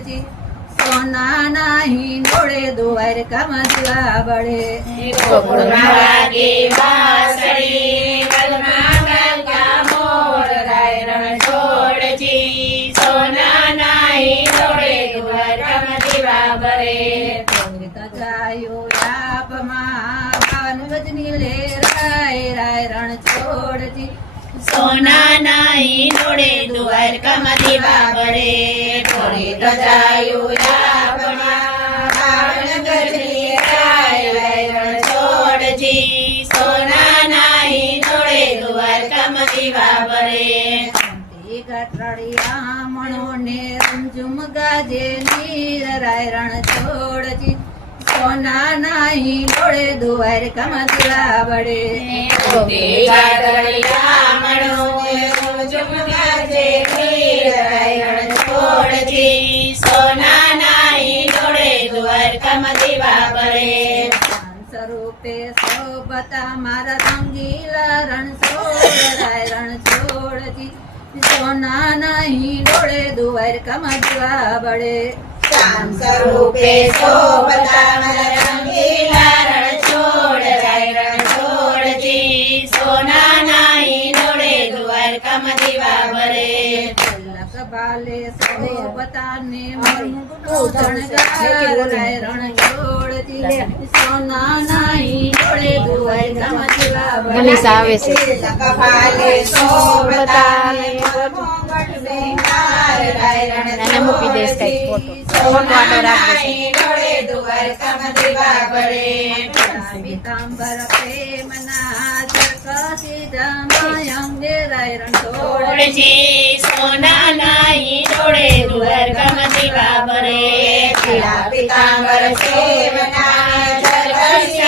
છોડજી સોના નાહી ડોળે દ્વારકામાં દીવા બળે ગોકુળમાં વાગે વાંસળી વનમાં ગાતા મોર રાય રણ છોડજી સોના નાહી ડોળે દ્વારકામાં દીવા બળે જાયો યાપમાં ભાન વજની લે રાય રાય રણ છોડજી સોના નાહી ડોળે દ્વારકામાં દીવા બળે ઢોળી ધજાયું યાપમાં ભાન વજની રાય રાય રણ છોડજી સોના નાહી ડોળે દ્વારકામાં દીવા બળે ગઠડિયા મણો ને રમઝુમ ગાજે નીર રાય રણ છોડજી સોના નાહી ડોળે દ્વારકામાં દીવા બળે સોના નાહી ડોળે દ્વારકામાં દીવા બળે સ્વરૂપે શોભતા મારા રંગીલા રણ છોડ રાય રણ છોડજી સોના નાહી ડોળે દ્વારકામાં દીવા બળે સ્વરૂપે શોભતા મારા રંગીલા રણ છોડ રાય રણ છોડજી સોના નાહી ડોળે દ્વારકામાં દીવા બળે બાલે શોભતા ને રાય રણ છોડજી સોના નાહી ડોળે દ્વારકામાં દીવા બળે આવે છે મૂકી દઈશ કઈક ફોટો પીતાંબર પ્રેમના ચરકસી જમાય અંગે રાય રણ છોડજી સોના નાહી ડોળે દ્વારકામાં દીવા બળે પીતાંબર પ્રેમના ચરકસી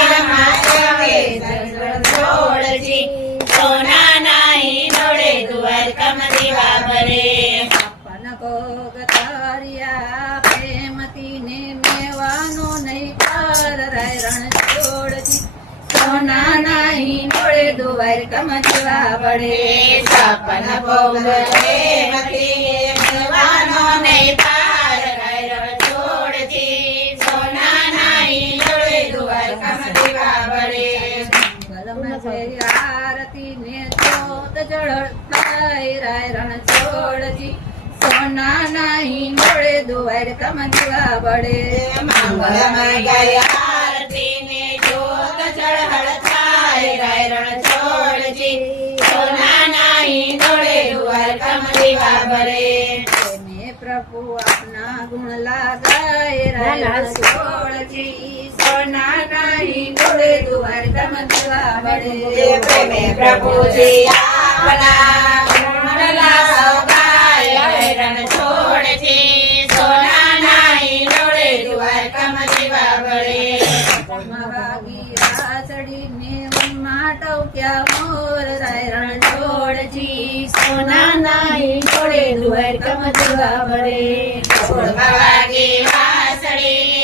છોડજી સોના નાહી ડોળે દ્વારકામાં દીવા બળે ભોગ તાર્યા પ્રેમતી ને મેવાનો નહીં પાર રાય રણ છોડજી સોના નાહી ડોળે દ્વારકામાં દીવા બળે સપન ભોગ પ્રેમતી મેવાનો નહીં પાર રાય રણ છોડજી સોના નાહી ડોળે દ્વારકામાં દીવા બળે આરતી ને ચોત જળતાય રાય રણ છોડજી સોના નાહી ડોળે દ્વારકામાં દીવા બળે મંગળમય ગયા આરતી ને જ્યોત ચળહળ થાય રાય રણ છોડજી સોના નાહી ડોળે દ્વારકામાં દીવા બળે ને પ્રભુ આપના ગુણ લાગાય રાય રણ છોડજી સોના નાહી ડોળે દ્વારકામાં દીવા બળે પ્રેમે પ્રભુજી આપના ગુણ લાગાય રણ છોડજી સોના નાહી ડોળે દ્વારકામાં દીવા બળે વાગી વાસળી ને વનમાં ટોક્યા મોર રાય રણ છોડજી સોના નાહી ડોળે દ્વારકામાં દીવા બળે વાગે વાસળી